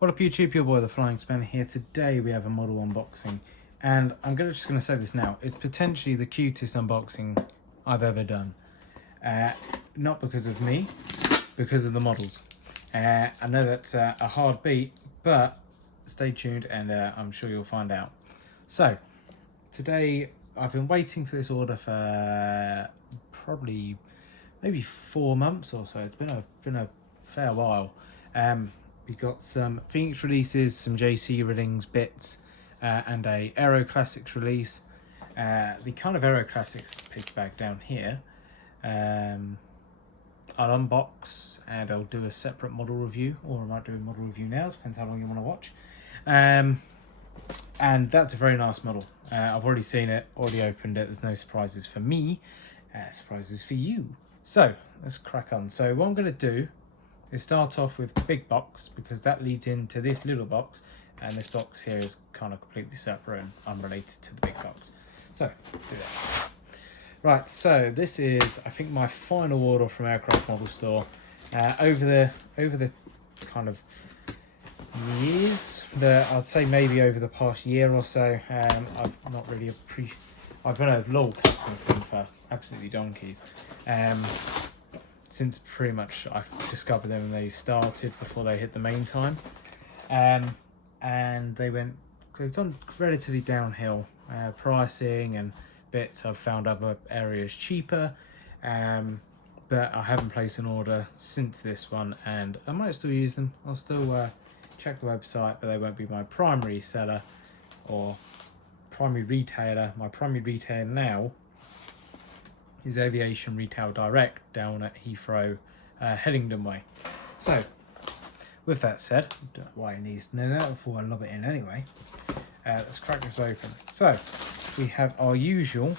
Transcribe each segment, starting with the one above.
What up YouTube, your boy the Flying Spanner here. Today we have a model unboxing and I'm just going to say this now. It's potentially the cutest unboxing I've ever done. Not because of me, because of the models. I know that's a hard beat, but stay tuned and I'm sure you'll find out. So, today I've been waiting for this order for probably maybe 4 months or so. It's been a fair while. We got some Phoenix releases, some JC Rillings bits, and a Aero Classics release. The kind of Aero Classics picked back down here. I'll unbox and I'll do a separate model review, or I might do a model review now, depends how long you want to watch. And that's a very nice model. I've already seen it, already opened it. There's no surprises for me, surprises for you. So let's crack on. So what I'm going to do is start off with the big box, because that leads into this little box, and this box here is kind of completely separate and unrelated to the big box. So let's do that. Right, so this is, I think, my final order from Aircraft Model Store. Over the kind of years, I'd say maybe over the past year or so, I've not really I've been a loyal customer for them for absolutely donkeys. Since pretty much I've discovered them when they started, before they hit the main time. And they've gone relatively downhill. Pricing and bits, I've found other areas cheaper. But I haven't placed an order since this one, and I might still use them. I'll still check the website, but they won't be my primary seller or primary retailer. My primary retailer now is Aviation Retail Direct down at Heathrow, Hillingdon Way. So, with that said, I don't know why you need to know that before I lob it in anyway. Let's crack this open. So, we have our usual.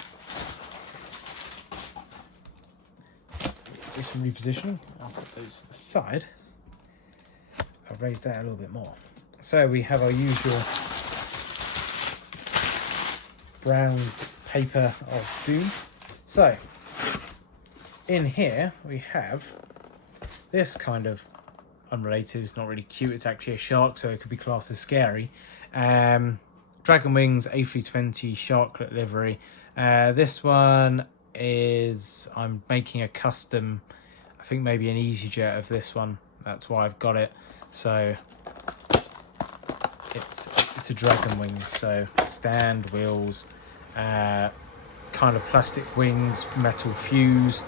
Do some repositioning. I'll put those to the side. I'll raise that a little bit more. So, we have our usual brown paper of doom. So, in here we have this kind of unrelated, it's not really cute, it's actually a shark, so it could be classed as scary. Dragon Wings A320 sharklet livery. This one is, I'm making a custom, I think maybe an EasyJet of this one, that's why I've got it. So it's a Dragon Wings, so stand, wheels, kind of plastic wings, metal fuse,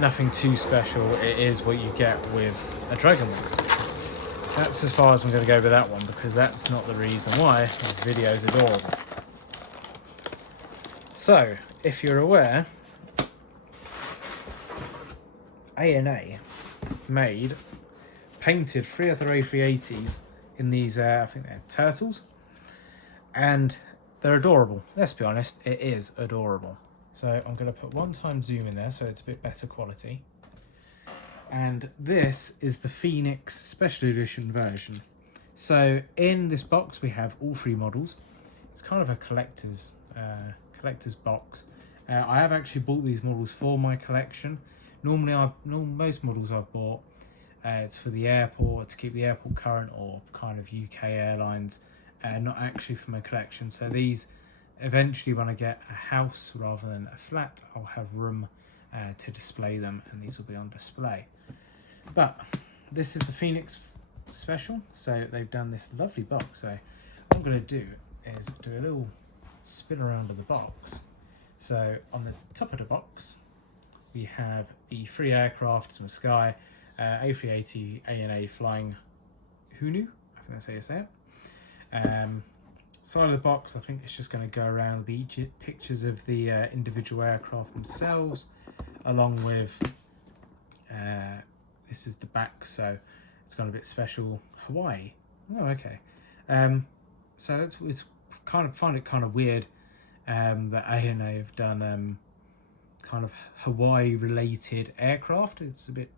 nothing too special. It is what you get with a Dragon Wings. That's as far as I'm going to go with that one, because that's not the reason why this video is adorable. So, if you're aware, ANA painted 3 other A380s in these, I think they're turtles, and they're adorable. Let's be honest, it is adorable. So I'm going to put one-time zoom in there so it's a bit better quality. And this is the Phoenix Special Edition version. So in this box we have all 3 models. It's kind of a collector's box. I have actually bought these models for my collection. Most models I've bought, it's for the airport, to keep the airport current, or kind of UK airlines. Not actually for my collection. So these, eventually when I get a house rather than a flat, I'll have room to display them, and these will be on display. But this is the Phoenix Special, so they've done this lovely box. So what I'm going to do is do a little spin around of the box. So on the top of the box we have the 3 aircraft from Sky, A380 ANA Flying Hunu, I think that's how you say it. Side of the box, I think it's just going to go around the pictures of the individual aircraft themselves, along with this is the back, so it's got a bit special Hawaii. Oh, okay. So it's kind of, find it kind of weird that ANA have done kind of Hawaii related aircraft. It's a bit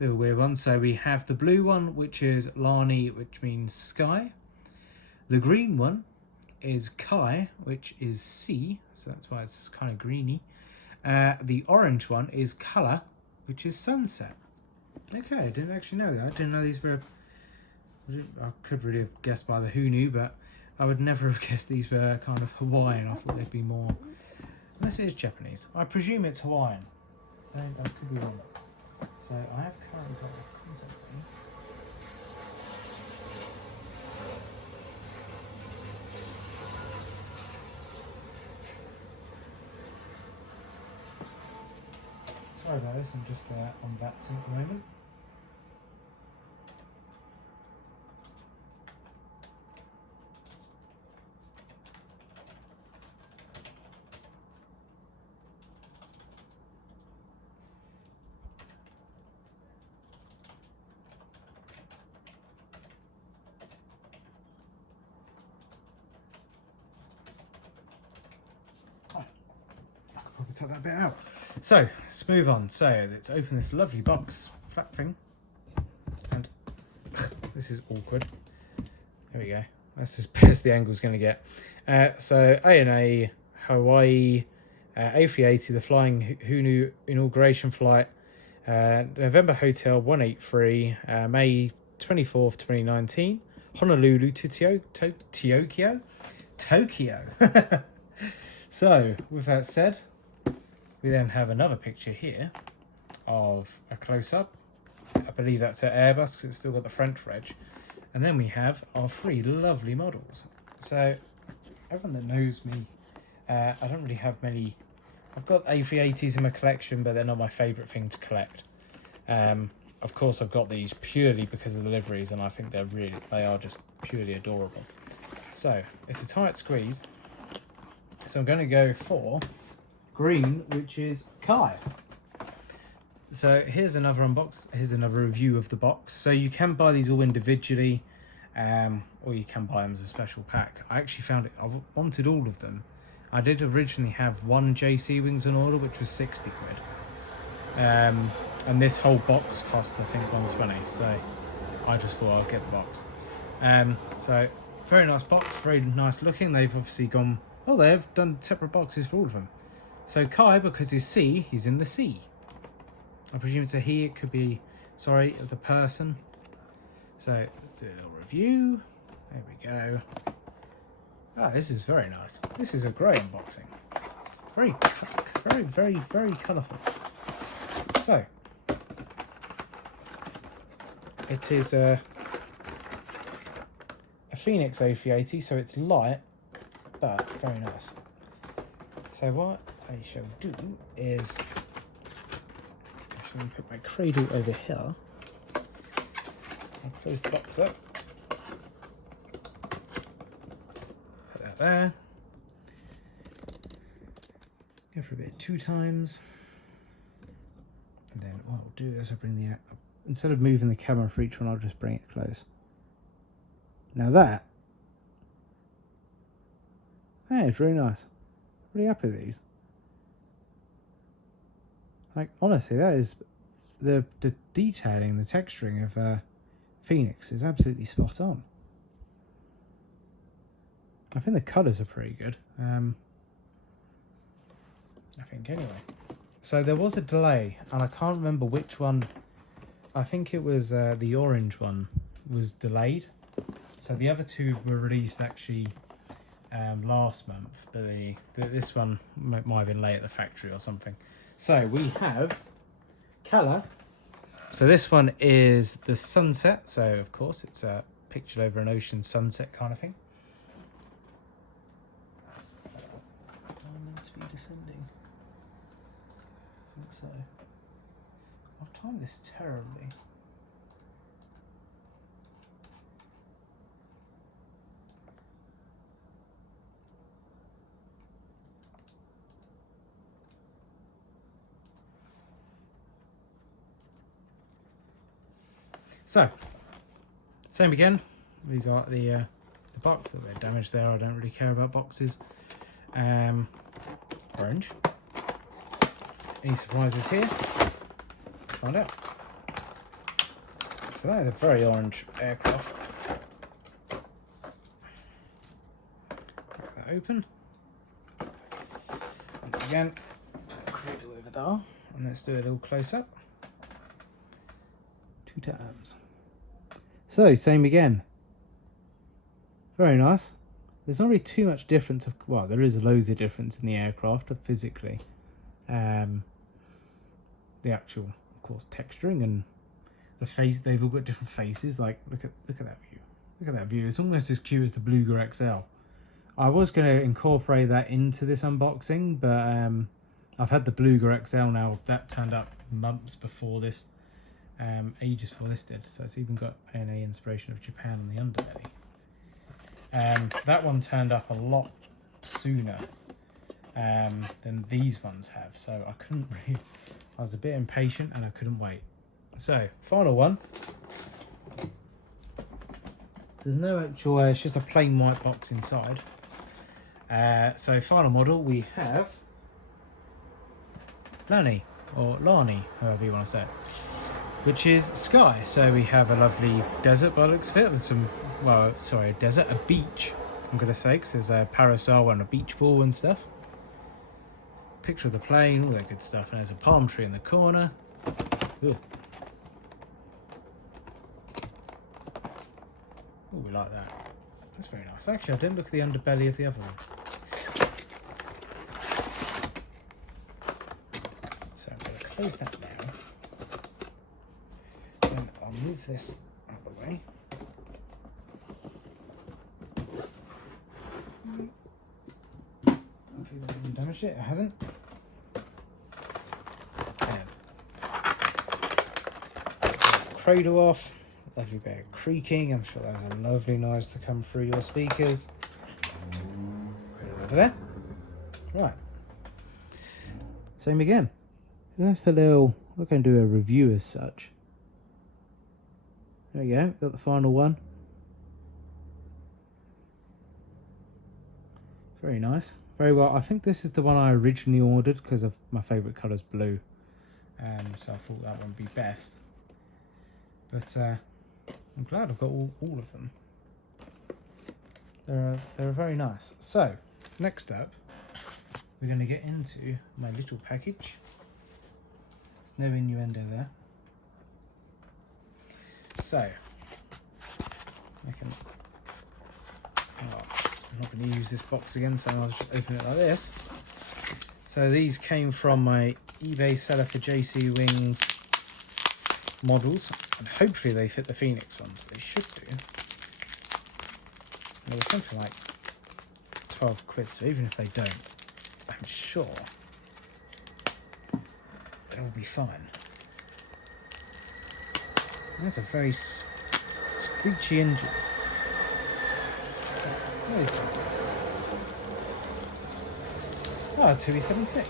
of a weird one. So we have the blue one, which is Lani, which means sky. The green one is Kai, which is sea, so that's why it's kind of greeny. The orange one is colour, which is sunset. Okay, I didn't actually know that. I didn't know these were I could really have guessed by the who knew, but I would never have guessed these were kind of Hawaiian. I thought they'd be more, unless it is Japanese. I presume it's Hawaiian. I could be wrong. So I have currently got something. Sorry about this, I'm just on VATS at the moment. Probably cut that bit out. So let's move on. So let's open this lovely box flap thing, and this is awkward. There we go. That's as best the angle's going to get. So ANA Hawaii A380, the flying Hunu inauguration flight, November Hotel 183, May 24th, 2019, Honolulu to Tokyo. So with that said, we then have another picture here of a close-up. I believe that's an Airbus because it's still got the French reg. And then we have our three lovely models. So everyone that knows me, I don't really have many. I've got A380s in my collection, but they're not my favourite thing to collect. Of course, I've got these purely because of the liveries, and I think they are just purely adorable. So it's a tight squeeze. So I'm going to go for green, which is Kai. So here's another review of the box. So you can buy these all individually, or you can buy them as a special pack. I actually found I wanted all of them. I did originally have one JC Wings on order, which was 60 quid. And this whole box cost, I think, 120. So I just thought I'd get the box. So very nice box, very nice looking. They've obviously gone, they've done separate boxes for all of them. So Kai, because he's C, he's in the C. I presume it's a he, it could be, sorry, the person. So let's do a little review. There we go. This is very nice. This is a great unboxing. Very colourful. So, it is a Phoenix A380, so it's light, but very nice. So what I shall do is, actually put my cradle over here. I'll close the box up. Put that there. Go for a bit 2 times. And then what I'll do is I'll bring the, instead of moving the camera for each one, I'll just bring it close. Now that is really nice. Really happy with these. Like, honestly, that is the detailing, the texturing of Phoenix is absolutely spot on. I think the colours are pretty good. I think anyway. So there was a delay, and I can't remember which one. I think it was the orange one was delayed. So the other two were released actually last month, but this one might have been late at the factory or something. So we have colour. So this one is the sunset. So of course it's a picture over an ocean sunset kind of thing. I'm meant to be descending. I think so. I've timed this terribly. So, same again. We got the box, a bit of damage there. I don't really care about boxes. Orange. Any surprises here? Let's find out. So that is a very orange aircraft. Get that open. Once again, cradle over there, and let's do a little close up. 2 times. So same again. Very nice. There's not really too much difference. Well, there is loads of difference in the aircraft physically. The actual, of course, texturing and the face. They've all got different faces. Like look at that view. Look at that view. It's almost as cute as the Bluger XL. I was going to incorporate that into this unboxing, but I've had the Bluger XL now. That turned up months before this, ages before this did. So it's even got an inspiration of Japan on the underbelly. That one turned up a lot sooner than these ones have. So I couldn't really. I was a bit impatient and I couldn't wait. So final one. There's no actual. It's just a plain white box inside. So final model we have Lani, or Lani, however you want to say it, which is Sky. So we have a lovely desert by the looks of it, with some, well, sorry, a beach, I'm going to say, because there's a parasol and a beach ball and stuff. Picture of the plane, all that good stuff, and there's a palm tree in the corner. Ooh. Oh, we like that. That's very nice. Actually, I didn't look at the underbelly of the other one. So I'm going to close that now. Then I'll move this out of the way. Hopefully that hasn't damaged it. It hasn't. Cradle off. Lovely bit of creaking. I'm sure that was a lovely noise to come through your speakers. Put it over there. Right. Same again. That's a little. We're going to do a review as such. There we go. Got the final one. Very nice. Very well. I think this is the one I originally ordered because of my favourite colour is blue. So I thought that one would be best. But I'm glad I've got all of them. They're very nice. So next up, we're going to get into my little package. There's no innuendo there. So I can. Oh, I'm not going to use this box again, so I'll just open it like this. So these came from my eBay seller for JC Wings models, and hopefully they fit the Phoenix ones. They should do. And there was something like 12 quid, so even if they don't, I'm sure they'll be fine. That's a very screechy engine. What is that? Oh, a 2E76.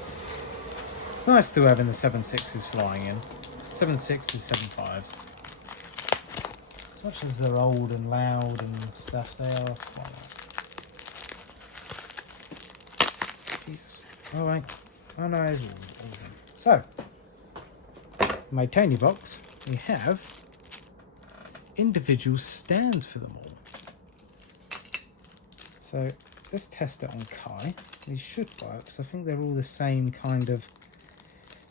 It's nice to have in the 7.6s flying in. 7.6s, 7.5s. As much as they're old and loud and stuff, they are quite nice. Jesus. Oh, wait. Oh, no, it's all of them. So, in my tiny box, we have individual stands for them all. So, let's test it on Kai. These should work, because I think they're all the same kind of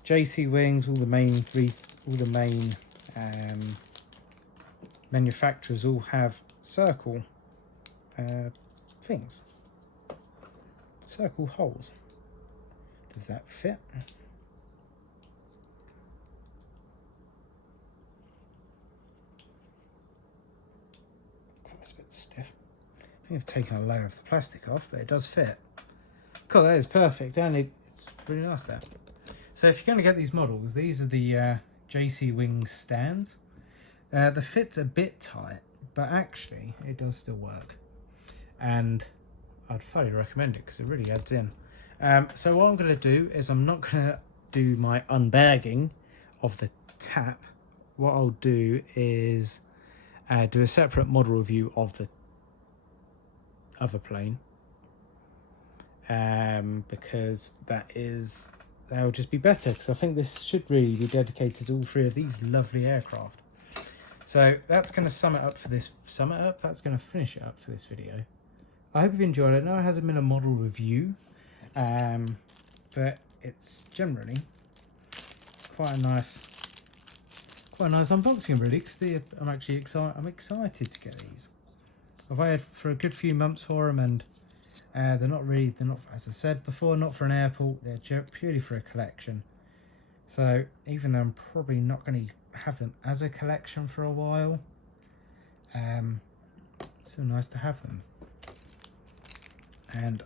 JC Wings, all the main manufacturers all have circle things, circle holes. Does that fit? That's a bit stiff. I think I've taken a layer of the plastic off, but it does fit. Cool, that is perfect, and it's really nice there. So if you're going to get these models, these are the JC Wings stands. The fit's a bit tight, but actually it does still work. And I'd thoroughly recommend it because it really adds in. So what I'm going to do is I'm not going to do my unbagging of the tap. What I'll do is do a separate model review of the other plane. Because that'll just be better, because I think this should really be dedicated to all three of these lovely aircraft. So that's going to that's going to finish it up for this video. I hope you've enjoyed it. I know it hasn't been a model review, but it's generally quite a quite a nice unboxing really, because I'm actually excited to get these. I've waited for a good few months for them, and they're not, as I said before, not for an airport. They're purely for a collection. So even though I'm probably not going to have them as a collection for a while, still nice to have them. And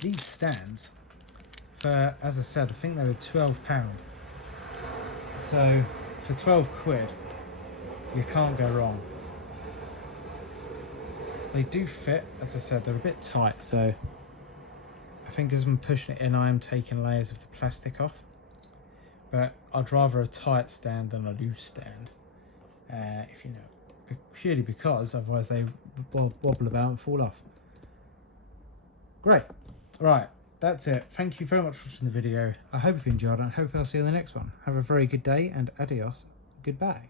these stands, for, as I said, I think they were £12. So for 12 quid, you can't go wrong. They do fit, as I said, they're a bit tight, so I think as I'm pushing it in, I am taking layers of the plastic off. But I'd rather a tight stand than a loose stand, if you know, purely because otherwise they wobble about and fall off. Great. Right, that's it. Thank you very much for watching the video. I hope you enjoyed it. I hope I'll see you in the next one. Have a very good day, and adios. Goodbye.